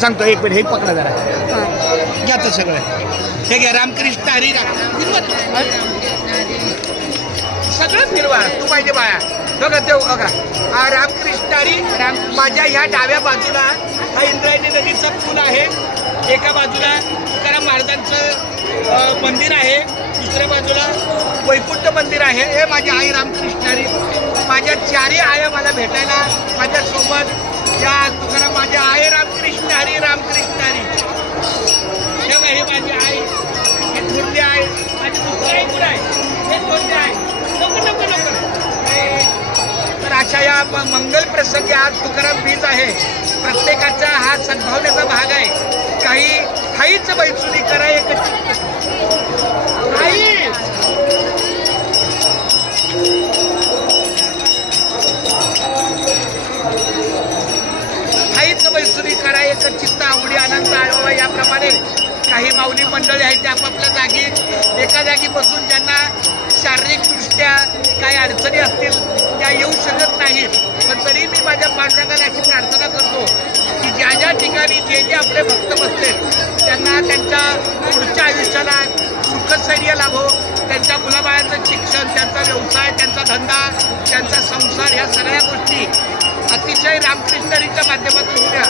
सांगतो एक मिनिट, हे पकडा जरा, घ्या तर सगळं हे घ्या. रामकृष्ण हरी सगळं फिरवा तू पाहिजे बाया बघा देऊ बघा. हा रामकृष्ण हरी राम. माझ्या ह्या डाव्या बाजूला हा इंद्रायणी नदीचा पूल आहे, एका बाजूला तुकाराम महाराजांचं मंदिर आहे, दुसऱ्या बाजूला वैकुंठ मंदिर आहे. हे माझी आई रामकृष्ण हरी. माझ्या चारही आया मला भेटायला माझ्यासोबत या तुकाराम. माझ्या आई रामकृष्ण हरी रामकृष्ण हरी. हे माझी आई, हे थोरली आहे, माझी दुसरी आई कुठे आहे, हे थोरली आहे. लवकर लवकर लवकर. तर अशा या मंगल प्रसंगी आज तुकाराम बीज आहे. प्रत्येकाचा हा सद्भावनेचा भाग आहे. काही काहीच बैसुली करा एक आई. काहीच बैसुली करा एक चित्त आवडी आनंद आळवा. याप्रमाणे काही माऊली मंडळी आहेत ते आपापल्या जागी एका जागी बसून ज्यांना शारीरिकदृष्ट्या काही अडचणी असतील त्या येऊ शकत नाहीत, पण तरी मी माझ्या पांडुरंगाला अशी प्रार्थना करतो की ज्या ज्या ठिकाणी जे जे आपले भक्त बसले त्यांना त्यांच्या पुढच्या आयुष्याला सुखस्थैर्य लाभो. त्यांच्या मुलाबाळांचं शिक्षण, त्यांचा व्यवसाय, त्यांचा धंदा, त्यांचा संसार, ह्या सगळ्या गोष्टी अतिशय रामकृष्णरीच्या माध्यमातून होत्या.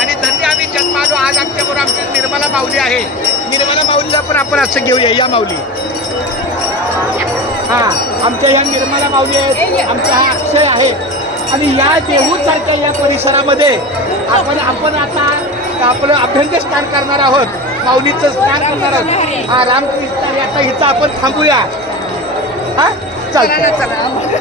आणि धन्य आम्ही जन्म आलो. आज आमच्याबरोबर आमची निर्मला माऊली आहे. निर्मला माऊलीला पण आपण असं घेऊया. या माऊली, हां आमच्या ह्या निर्मला माऊली आहेत, आमचा हा अक्षय आहे. आणि या देहूसारख्या या परिसरामध्ये आपण आता आपलं अभ्यंग स्नान करणार आहोत, माऊलीचं स्नान करणार आहोत. हा रामकृष्ण. आता इथं आपण थांबूया. हा चालतं.